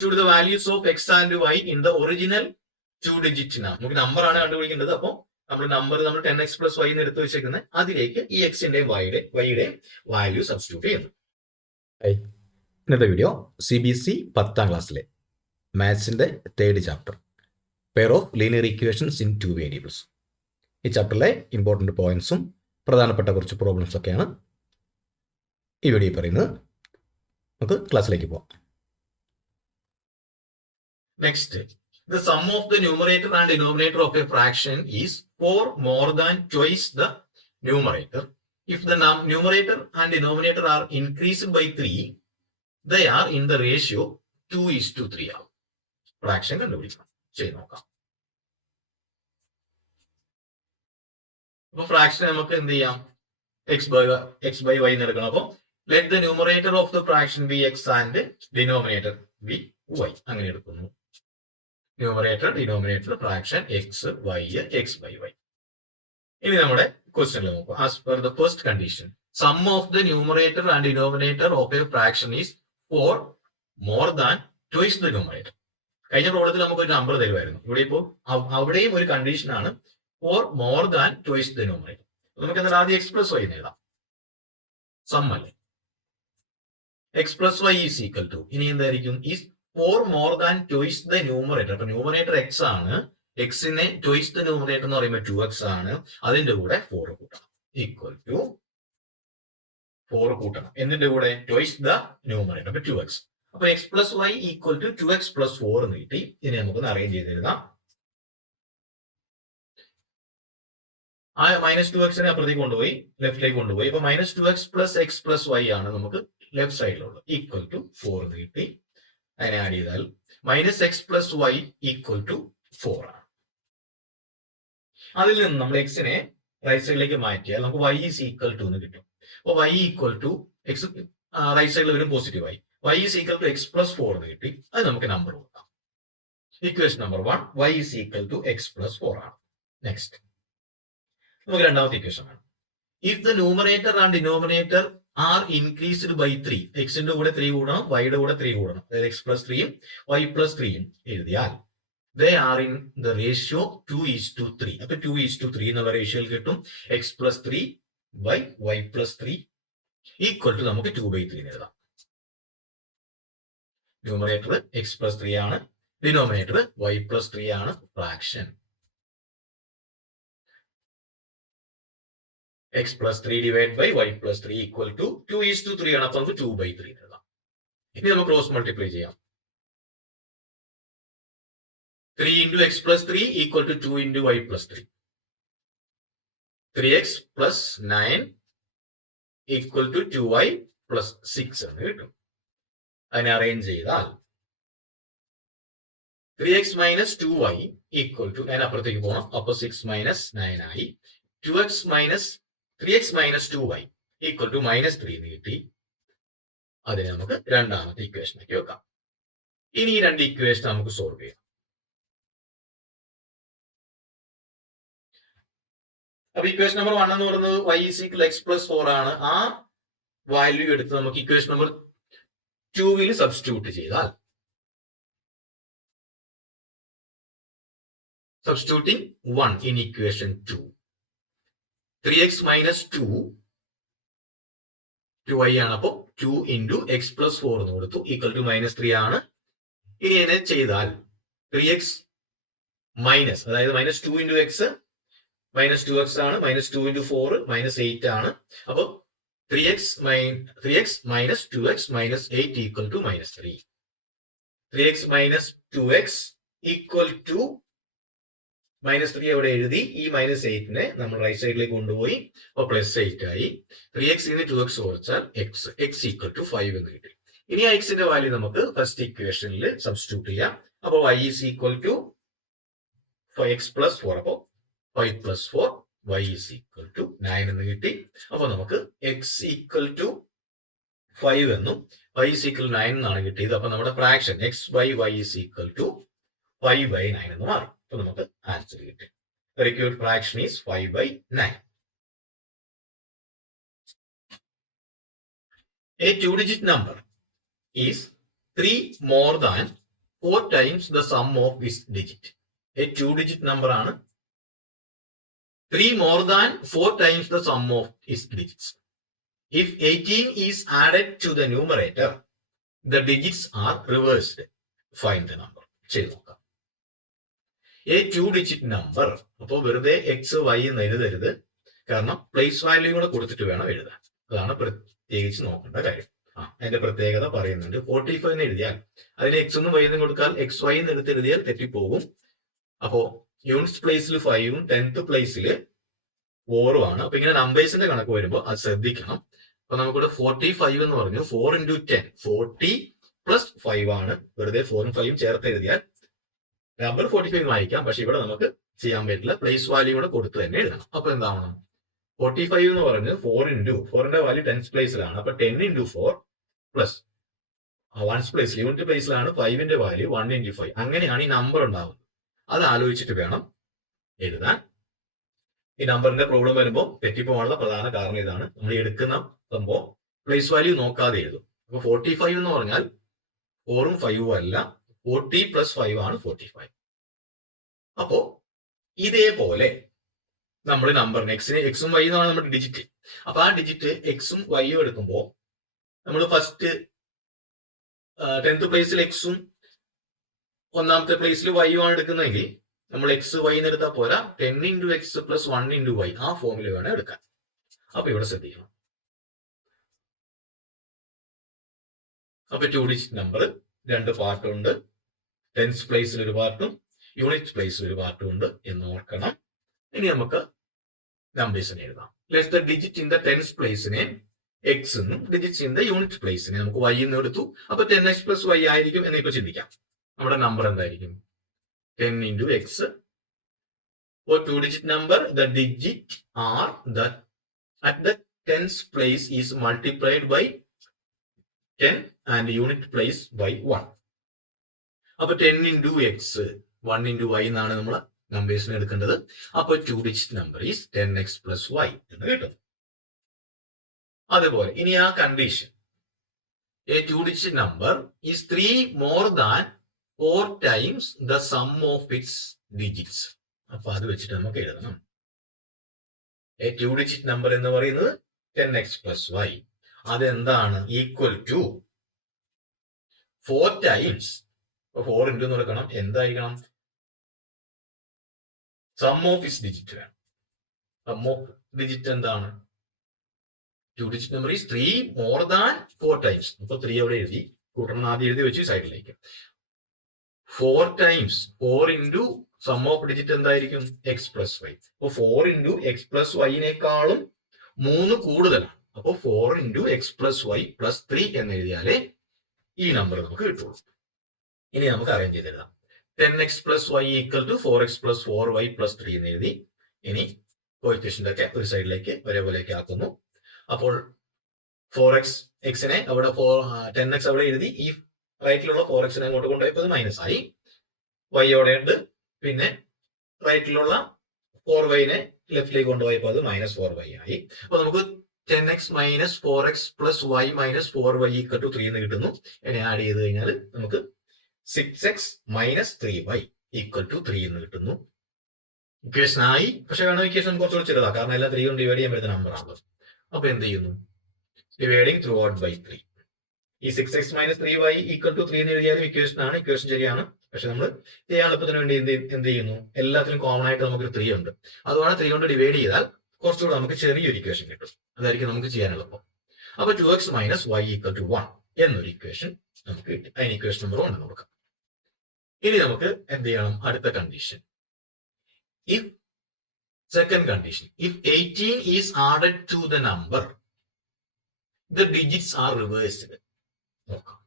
to the values of x and y in the original 2-digit നമുക്ക് number ആണ് കണ്ടുപിടിക്കേണ്ടത്. അപ്പോൾ നമ്മൾ 10x plus y എന്ന് എടുത്ത് വെച്ചേക്കുന്നത് അതിലേക്ക് ഈ എക്സിന്റെയും വൈയുടെയും വാല്യൂ സബ്സ്റ്റിറ്റ്യൂട്ട് ചെയ്യുന്നു. ഇന്നത്തെ വീഡിയോ CBSE 10ാം ക്ലാസ്സിലെ മാത്സിന്റെ 3rd chapter pair of linear equations in 2 variables. ഈ ചാപ്റ്ററിലെ ഇമ്പോർട്ടന്റ് പോയിന്റ്സും പ്രധാനപ്പെട്ട കുറച്ച് പ്രോബ്ലംസ് ഒക്കെയാണ് ഈ വീഡിയോ പറയുന്നത്. നമുക്ക് ക്ലാസ്സിലേക്ക് പോകാം. Next, the sum of the numerator and denominator of a fraction is 4 more than twice the numerator. If the numerator and denominator are increased by 3, they are in the ratio 2:3. Fraction കണ്ടുപിടിക്കണം. ചെയ്ത് നോക്കാം. അപ്പോൾ fraction നമുക്ക് എന്ത് ചെയ്യാം? x by y എടുക്കണം. അപ്പോൾ let the numerator of the fraction be x and denominator be y. അങ്ങനെ എടുക്കുന്നു. Numerator denominator fraction x y x by y. ഇനി നമ്മുടെ ക്വസ്റ്റ്യനിൽ നോക്കുക. As per the first condition sum of the numerator and denominator of a fraction is 4 more than twice the numerator. കഴിഞ്ഞ പ്രോബ്ലത്തിൽ നമുക്ക് ഒരു നമ്പർ തരുമായിരുന്നു. ഇവിടെ ഇപ്പോൾ അവിടെയും ഒരു കണ്ടീഷൻ ആണ് 4 more than twice the numerator. നമുക്ക് എന്താ ആദ്യം എക്സ് പ്ലസ് വൈ എഴുതാം. സം അല്ലേ, x plus y is equal to ഇനി എന്തായിരിക്കും? Is 4 more than twice the numerator. അപ്പൊ ന്യൂമറേറ്റർ എക്സ് ആണ്, എക്സിനെ ട്വൈസ് ദ ന്യൂമറേറ്റർ എന്ന് പറയുമ്പോൾ 2x ആണ്, അതിന്റെ കൂടെ 4 കൂട്ടണം. ഈക്വൽ ടു 4 കൂട്ടണം. എന്തിന്റെ കൂടെ? Twice the numerator. അപ്പൊ 2x. അപ്പൊ x plus y equal to 2x plus 4 എന്ന് കിട്ടി. ഇനി നമുക്കൊന്ന് അറേഞ്ച് ചെയ്ത് എഴുതാം. ആ -2x അപ്പുറത്തേക്ക് കൊണ്ടുപോയി ലെഫ്റ്റിലേക്ക് കൊണ്ടുപോയി. അപ്പൊ -2x plus x plus Y ആണ് നമുക്ക് ലെഫ്റ്റ് സൈഡിലുള്ളത്. ഈക്വൽ ടു 4 എന്ന് കിട്ടി. അതിനെ ആഡ് ചെയ്താൽ -x plus y equal to 4 ആണ്. അതിൽ നിന്ന് നമ്മൾ എക്സിനെ റൈറ്റ് സൈഡിലേക്ക് മാറ്റിയാൽ നമുക്ക് y ഈസ് ഈക്വൽ ടു എന്ന് കിട്ടും. അപ്പോൾ y equal to x right സൈഡിൽ വരും പോസിറ്റീവായി. y is equal to x plus 4 എന്ന് കിട്ടി. അത് നമുക്ക് നമ്പർ കൊടുക്കാം. Equation number 1 y is equal to x plus 4 ആണ്. നെക്സ്റ്റ് നമുക്ക് രണ്ടാമത്തെ ഇക്വേഷൻ ആണ്. If the numerator and denominator are increased by 3, എക്സിന്റെ കൂടെ 3 കൂടണം, വൈയുടെ കൂടെ 3 കൂടണം, അതായത് എക്സ് പ്ലസ് 3യും വൈ പ്ലസ് 3യും എഴുതിയാൽ they are in the ratio 2:3. അപ്പൊ 2:3 എന്നുള്ള റേഷ്യോയിൽ കിട്ടും. X plus 3 by y plus 3 equal to നമുക്ക് 2/3 എഴുതാം. ന്യൂമറേറ്റർ എക്സ് പ്ലസ് 3 ആണ്, ഡിനോമിനേറ്റർ വൈ പ്ലസ് 3 ആണ്. Fraction x plus 3 divided by y plus 3 equal to 2:3 ആണ്. അപ്പോൾ നമുക്ക് 2/3 എഴുതാം. ഇനി നമുക്ക് ക്രോസ് മൾട്ടിപ്ലൈ ചെയ്യാം. 3 into x plus 3 equal to 2 into y plus 3. 3x plus 9 equal to 2y plus 6 എന്ന് കിട്ടും. അതിനെ അറേഞ്ച് ചെയ്താൽ 3x minus 2y equal to ഞാൻ അപ്പുറത്തേക്ക് പോകണം. അപ്പോൾ 6 minus 9 ആയി. 3x minus 2y equal to -3 എന്ന് കിട്ടി. അതിനെ നമുക്ക് രണ്ടാമത്തെ ഇക്വേഷനിലേക്ക് വെക്കാം. ഇനി ഈ രണ്ട് ഇക്വേഷൻ നമുക്ക് സോൾവ് ചെയ്യാം. അപ്പൊ ഇക്വേഷൻ നമ്പർ 1 എന്ന് പറയുന്നത് y is equal to x plus 4 ആണ്. ആ വാല്യൂ എടുത്ത് നമുക്ക് ഇക്വേഷൻ നമ്പർ 2 സബ്സ്റ്റിറ്റ്യൂട്ട് ചെയ്താൽ substituting 1 in equation 2, 3x minus 2y ആണ്. അപ്പോൾ 2 into x plus 4 എന്ന് കൊടുത്തു. ഈക്വൽ ടു -3 ആണ്. ഇനി എന്നെ ചെയ്താൽ 3x മൈനസ്, അതായത് -2 into x -2x ആണ്, -2 into 4 -8 ആണ്. അപ്പോൾ 3x minus 2x minus 8 equal to -3. 3x minus 2x equal to -3 അവിടെ എഴുതി. ഈ -8നെ നമ്മൾ റൈറ്റ് സൈഡിലേക്ക് കൊണ്ടുപോയി. അപ്പൊ +8 ആയി. 3x ന്ന് 2x കുറച്ചാൽ x ഈക്വൽ ടു 5 എന്ന് കിട്ടി. ഇനി ആ എക്സിന്റെ വാല്യൂ നമുക്ക് ഫസ്റ്റ് ഇക്വേഷനിൽ സബ്സ്റ്റിറ്റ്യൂട്ട് ചെയ്യാം. അപ്പൊ y is equal to 5x plus 4. അപ്പൊ 5 plus 4 y is equal to 9 എന്ന് കിട്ടി. അപ്പൊ നമുക്ക് x ഈക്വൽ ടു 5 എന്നും y ഈസ് ഈക്വൽ 9 എന്നാണ് കിട്ടിയത്. അപ്പൊ നമ്മുടെ fraction x by y is equal to 5/9 എന്ന് മാറും. അപ്പൊ നമുക്ക് ആൻസർ കിട്ടി. Required fraction is 5/9. A 2-digit number is 3 more than 4 times the sum of its digit. A 2-digit number ആണ് 3 more than 4 times the sum of its digits. If 18 is added to the numerator, the digits are reversed. Find the number. ചെയ്ത് നോക്കാം. A 2-digit number. അപ്പോൾ വെറുതെ X Y എന്ന് എഴുതരുത്, കാരണം place value കൂടെ കൊടുത്തിട്ട് വേണം എഴുതാൻ. അതാണ് പ്രത്യേകിച്ച് നോക്കേണ്ട കാര്യം. അതിന്റെ പ്രത്യേകത പറയുന്നുണ്ട്. 45 എന്ന് എഴുതിയാൽ അതിന് എക്സ് എന്നും വൈ എന്നും കൊടുത്താൽ എക്സ് വൈ എന്ന് എടുത്ത് എഴുതിയാൽ തെറ്റിപ്പോകും. അപ്പോ യൂണിറ്റ്സ് പ്ലേസിൽ 5ഉം 10th പ്ലേസിൽ 4ഉം ആണ്. അപ്പൊ ഇങ്ങനെ നമ്പേഴ്സിന്റെ കണക്ക് വരുമ്പോൾ അത് ശ്രദ്ധിക്കണം. അപ്പൊ നമുക്കിവിടെ 45 എന്ന് പറഞ്ഞു. 4 into 10 40 plus 5 ആണ്. വെറുതെ 4ഉം 5ഉം ചേർത്ത് എഴുതിയാൽ നമ്പർ 45 വായിക്കാം. പക്ഷെ ഇവിടെ നമുക്ക് ചെയ്യാൻ പറ്റില്ല. പ്ലേസ് വാല്യൂ കൂടെ കൊടുത്ത് തന്നെ എഴുതണം. അപ്പൊ എന്താവണം? 45 എന്ന് പറഞ്ഞ് 4 into 4ന്റെ വാല്യൂ 10th പ്ലേസിലാണ്. അപ്പൊ 10 into 4 പ്ലസ് 1th പ്ലേസിൽ യൂണിറ്റ് പ്ലേസിലാണ് 5ന്റെ വാല്യൂ 1 into 5. അങ്ങനെയാണ് ഈ നമ്പർ ഉണ്ടാവുന്നത്. അത് ആലോചിച്ചിട്ട് വേണം എഴുതാൻ. ഈ നമ്പറിന്റെ പ്രോബ്ലം വരുമ്പോൾ തെറ്റിപ്പോകാനുള്ള പ്രധാന കാരണം ഇതാണ്. നമ്മൾ എടുക്കുന്ന സംഭവം പ്ലേസ് വാല്യൂ നോക്കാതെ എഴുതും. അപ്പൊ 45 എന്ന് പറഞ്ഞാൽ 4ഉം 5ഉം അല്ല, 40 plus 5 ആണ് 45. അപ്പോ ഇതേപോലെ നമ്മൾ നമ്പറിന് എക്സും വൈ എന്നാണ് നമ്മുടെ ഡിജിറ്റ്. അപ്പൊ ആ ഡിജിറ്റ് എക്സും വൈയും എടുക്കുമ്പോൾ നമ്മൾ ഫസ്റ്റ് 10th പ്ലേസിൽ എക്സും 1ാമത്തെ പ്ലേസിൽ വൈയും ആണ് എടുക്കുന്നതെങ്കിൽ നമ്മൾ എക്സ് വൈ എന്ന് എടുത്താൽ പോരാ, 10 into x plus 1 into y ആ ഫോമിൽ വേണം എടുക്കാൻ. അപ്പൊ ഇവിടെ ശ്രദ്ധിക്കണം. അപ്പൊ 2-digit നമ്പർ 2 പാർട്ടുണ്ട്. 10th പ്ലേസിൽ ഒരു പാർട്ടും യൂണിറ്റ് പ്ലേസിൽ ഒരു പാർട്ടും ഉണ്ട് എന്ന് ഓർക്കണം. ഇനി നമുക്ക് നമ്പേഴ്സിനെ എഴുതാം. Let the digit in the 10th പ്ലേസിനെ എക്സ് എന്നും ഡിജിറ്റ്സ് ഇൻ ദ യൂണിറ്റ് പ്ലേസിനെ നമുക്ക് വൈ എന്ന് എടുത്തു. അപ്പൊ 10x plus y ആയിരിക്കും എന്ന് ഇപ്പൊ ചിന്തിക്കാം. നമ്മുടെ നമ്പർ എന്തായിരിക്കും? 10 into x. For 2-digit number, the digit are that at the 10th place is multiplied by 10 and unit place by 1. അപ്പൊ 10 into x 1 into y എന്നാണ് നമ്മൾ നമ്പേഴ്സിനെ എടുക്കേണ്ടത്. അപ്പൊ 2-digit number is 10x plus y എന്ന് കിട്ടും. അതുപോലെ ഇനി ആ condition, a 2-digit number is 3 more than 4 times the sum of its digits. അപ്പൊ അത് വെച്ചിട്ട് നമുക്ക് എഴുതണം. a 2-digit number എന്ന് പറയുന്നത് 10x plus y. അതെന്താണ്? Equal to 4 times. 4 into എന്ന് കൊടുക്കണം. എന്തായിരിക്കണം? സം ഓഫ് ഇസ് ഡിജിറ്റ് വേണം. സം ഓഫ് ഡിജിറ്റ് എന്താണ്? 2-digit number is 3 more than 4 times. അപ്പൊ 3 അവിടെ എഴുതി, കൂട്ടണം ആദ്യം എഴുതി വെച്ച് സൈഡിലേക്ക്. 4 times 4 into sum of digit എന്തായിരിക്കും? x plus y. അപ്പൊ 4 into x plus y നേക്കാളും 3 കൂടുതലാണ്. അപ്പൊ 4 into x plus y plus 3 എന്ന് എഴുതിയാലേ ഈ നമ്പർ നമുക്ക് കിട്ടുള്ളൂ. ഇനി നമുക്ക് arrange ചെയ്തെഴുതാം. 10x plus y equal to 4x plus 4y plus 3 എന്ന് എഴുതി. ഇനി കോഎഫിഷ്യന്റ് ഒക്കെ ഒരു സൈഡിലേക്ക് ഒരേപോലെയൊക്കെ ആക്കുന്നു. അപ്പോൾ 4x എക്സിനെ അവിടെ 10x അവിടെ എഴുതി. ഈ റൈറ്റിലുള്ള 4x അങ്ങോട്ട് കൊണ്ടുപോയപ്പോൾ അത് മൈനസ് ആയി. y അവിടെ ഉണ്ട്. പിന്നെ റൈറ്റിലുള്ള 4y ലെഫ്റ്റിലേക്ക് കൊണ്ടുപോയപ്പോൾ അത് മൈനസ് 4y ആയി. അപ്പൊ നമുക്ക് 10x minus 4x plus y minus 4y equal to 3 എന്ന് കിട്ടുന്നു. ഇനി ആഡ് ചെയ്ത് കഴിഞ്ഞാൽ നമുക്ക് 6x minus 3y equal to 3 എന്ന് കിട്ടുന്നു. ഇക്വേഷൻ ആയി. പക്ഷെ വേണം ഇക്വേഷൻ നമുക്ക് കുറച്ചുകൂടി ചെറുതാ, കാരണം എല്ലാം 3 കൊണ്ട് ഡിവൈഡ് ചെയ്യാൻ പറ്റുന്ന നമ്പർ ആണ്. അപ്പൊ എന്ത് ചെയ്യുന്നു? Dividing throughout by 3. ഈ 6x minus 3y equal to 3 എന്ന് എഴുതിയാലും ഇക്വേഷൻ ആണ്. ഇക്വേഷൻ ശരിയാണ്. പക്ഷെ നമ്മൾ ചെയ്യാൻ എളുപ്പത്തിന് വേണ്ടി എന്ത് ചെയ്യുന്നു? എല്ലാത്തിനും കോമൺ ആയിട്ട് നമുക്ക് 3 ഉണ്ട്. അതുകൊണ്ട് 3 കൊണ്ട് ഡിവൈഡ് ചെയ്താൽ കുറച്ചുകൂടെ നമുക്ക് ചെറിയൊരു ഇക്വേഷൻ കിട്ടും. അതായിരിക്കും നമുക്ക് ചെയ്യാൻ എളുപ്പം. അപ്പൊ 2x minus y equal to 1 എന്നൊരു ഇക്വേഷൻ നമുക്ക് കിട്ടി. അതിന് ഇക്വേഷൻ നമ്പർ 1 കൊടുക്കാം. ഇനി നമുക്ക് എന്ത് ചെയ്യണം? അടുത്ത condition, if second condition, if 18 is added to the number the digits are reversed. നോക്കാം.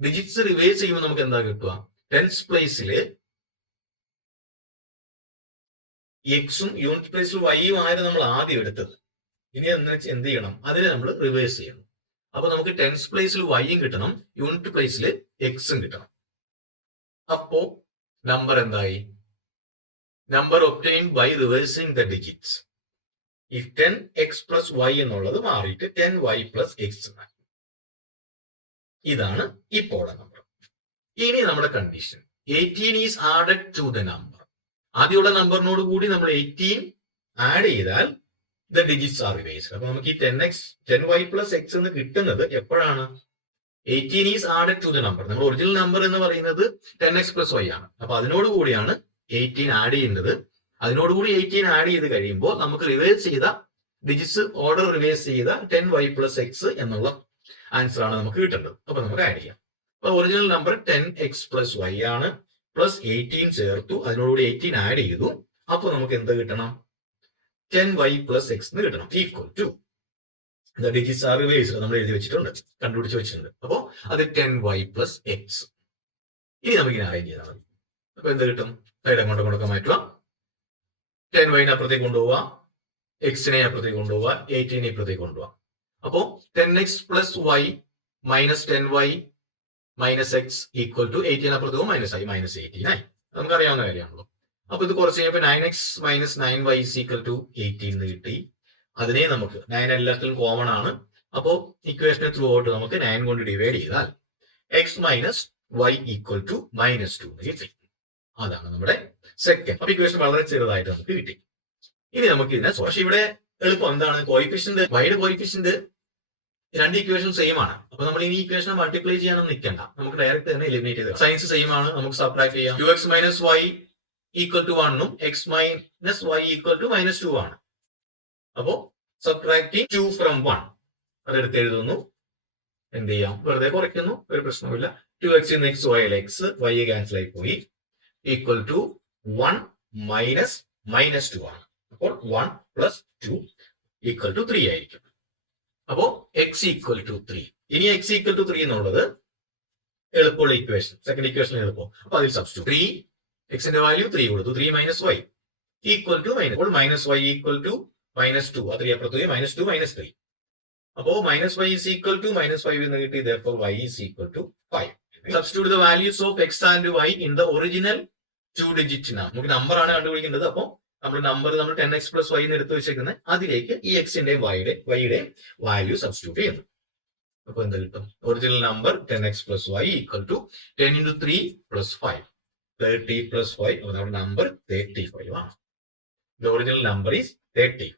ഡിജിറ്റ്സ് റിവേഴ്സ് ചെയ്യുമ്പോൾ നമുക്ക് എന്താ കിട്ടുക? 10th പ്ലേസില് എക്സും യൂണിറ്റ് പ്ലേസിൽ വൈയും ആയിരുന്നു നമ്മൾ ആദ്യം എടുത്തത്. ഇനി എന്ത് ചെയ്യണം? അതിനെ നമ്മൾ റിവേഴ്സ് ചെയ്യണം. അപ്പൊ നമുക്ക് 10th പ്ലേസിൽ വൈയും കിട്ടണം, യൂണിറ്റ് പ്ലേസിൽ എക്സും കിട്ടണം. അപ്പോ നമ്പർ എന്തായി? Number obtained by reversing the digits. ഈ 10x plus y എന്നുള്ളത് മാറിയിട്ട് 10y plus x. ഇതാണ് ഇപ്പോഴുള്ള നമ്പർ. ഇനി നമ്മുടെ condition 18 is added to the number. ആദ്യമുള്ള നമ്പറിനോട് കൂടി നമ്മൾ 18 ആഡ് ചെയ്താൽ ദ ഡിജിറ്റ്സ് ആർ റിവേഴ്സ്ഡ്. അപ്പൊ നമുക്ക് ഈ 10y പ്ലസ് എക്സ് എന്ന് കിട്ടുന്നത് എപ്പോഴാണ്? 18 is added to the number. നമ്മുടെ ഒറിജിനൽ നമ്പർ എന്ന് പറയുന്നത് 10x പ്ലസ് y ആണ്. അപ്പൊ അതിനോട് കൂടിയാണ് 18 ആഡ് ചെയ്യേണ്ടത്. അതിനോടുകൂടി 18 ആഡ് ചെയ്ത് കഴിയുമ്പോൾ നമുക്ക് റിവേഴ്സ് ചെയ്ത ഡിജിറ്റ്സ് ഓർഡർ റിവേഴ്സ് ചെയ്ത 10y പ്ലസ് എക്സ് എന്നുള്ള ആൻസർ ആണ് നമുക്ക് കിട്ടേണ്ടത്. അപ്പൊ നമുക്ക് ആഡ് ചെയ്യാം. അപ്പൊ original number 10x plus y ആണ്. പ്ലസ് 18 ചേർത്തു, അതിനോടുകൂടി 18 ആഡ് ചെയ്തു. അപ്പൊ നമുക്ക് എന്ത് കിട്ടണം? 10y പ്ലസ് എക്സ് എന്ന് കിട്ടണം. Equal to digits are reversed നമ്മൾ എഴുതി വെച്ചിട്ടുണ്ട്, കണ്ടുപിടിച്ച് വെച്ചിട്ടുണ്ട്. അപ്പോ അത് 10y പ്ലസ് എക്സ്. ഇനി നമുക്കിങ്ങനെ അറേഞ്ച് ചെയ്താൽ മതി. അപ്പൊ എന്ത് കിട്ടും? സൈഡ് അങ്ങോട്ടൊക്കെ മാറ്റുക. 10y അപ്പുറത്തേക്ക് കൊണ്ടുപോവുക, എക്സിനെ അപ്പുറത്തേക്ക് കൊണ്ടുപോവുക, 18 ഇപ്പുറത്തേക്ക് കൊണ്ടുപോവുക. അപ്പോ 10x plus y minus 10y minus x equal to 18 അപ്പുറത്തേക്ക് മൈനസ് ആയി, മൈനസ് 18 ആയി. നമുക്കറിയാവുന്ന കാര്യമാണല്ലോ. അപ്പൊ ഇത് കുറച്ച് കഴിഞ്ഞപ്പോൾ 9x minus 9y equal to 18 എന്ന് കിട്ടി. അതിനെ നമുക്ക് 9 എല്ലാത്തിലും കോമൺ ആണ്. അപ്പോ ഇക്വേഷനെ ത്രൂ ഔട്ട് നമുക്ക് 9 കൊണ്ട് ഡിവൈഡ് ചെയ്താൽ x minus y equal to -2 എന്ന് കിട്ടി. അതാണ് നമ്മുടെ സെക്കൻഡ്. അപ്പൊ ഇക്വേഷൻ വളരെ ചെറുതായിട്ട് നമുക്ക് കിട്ടി. ഇനി നമുക്ക് ഇതിനെ, പക്ഷെ ഇവിടെ എളുപ്പം എന്താണ്? കോയിഫിഷ്യന്റ്, വൈഡ് കോയിഫിഷ്യന്റ് രണ്ട് ഇക്വേഷൻ സെയിം ആണ്. അപ്പൊ നമ്മൾ ഇനി ഇക്വേഷൻ മൾട്ടിപ്ലൈ ചെയ്യാനൊന്നും നിൽക്കണ്ട, നമുക്ക് ഡയറക്റ്റ് തന്നെ എലിമിനേറ്റ് ചെയ്ത് സയൻസ് സെയിം ആണ്, നമുക്ക് സബ്ട്രാക്ട് ചെയ്യാം. 2x minus y equal to 1 ഉം x minus y equal to -2 ആണ്. അപ്പോ സബ്ട്രാക്ടിങ് 2 ഫ്രം 1 അതെടുത്ത് എഴുതുന്നു. എന്ത് ചെയ്യാം? വെറുതെ കുറയ്ക്കുന്നു, ഒരു പ്രശ്നമില്ല. 2x in x y x y cancel ആയി പോയി. ഈക്വൽ ടു 1 മൈനസ് -2 ആണ്. അപ്പോൾ 1 പ്ലസ് 2 ഈക്വൽ ടു 3 ആയിരിക്കും. അപ്പോ x ഈക്വൽ ടു 3. ഇനി x ഈക്വൽ ടു 3 എന്നുള്ളത് എളുപ്പമുള്ള ഇക്വേഷൻ, സെക്കൻഡ് ഇക്വേഷൻ എളുപ്പം. അപ്പൊ അതിൽ സബ്സ്റ്റിറ്റ്യൂട്ട് 3 എക്സിന്റെ വാല്യൂ 3 കൊടുത്തു. 3 മൈനസ് വൈ ഈക്വൽ ടു അപ്പോൾ മൈനസ് വൈ ഈക്വൽ ടു -2. ആ 3 അപ്പുറത്ത് -2 -3. അപ്പോ -y is equal to -5 എന്ന് കിട്ടി. therefore y is equal to 5. Substitute the values of x and y in the original 2-digit number. നമുക്ക് number ആണ് കണ്ടുപിടിക്കേണ്ടത്. അപ്പൊ നമ്മൾ 10x പ്ലസ് y എന്ന് എടുത്ത് വെച്ചേക്കുന്നത്, അതിലേക്ക് ഈ എക്സിന്റെ വൈയുടെ വാല്യൂ സബ്സ്റ്റിറ്റ്യൂട്ട് ചെയ്യുന്നു. അപ്പൊ എന്ത് കിട്ടും? Original number 10x plus y equal to 10 into 3 plus 5 30 plus 5. നമ്മുടെ നമ്പർ 35 ആണ്. The original number is 35.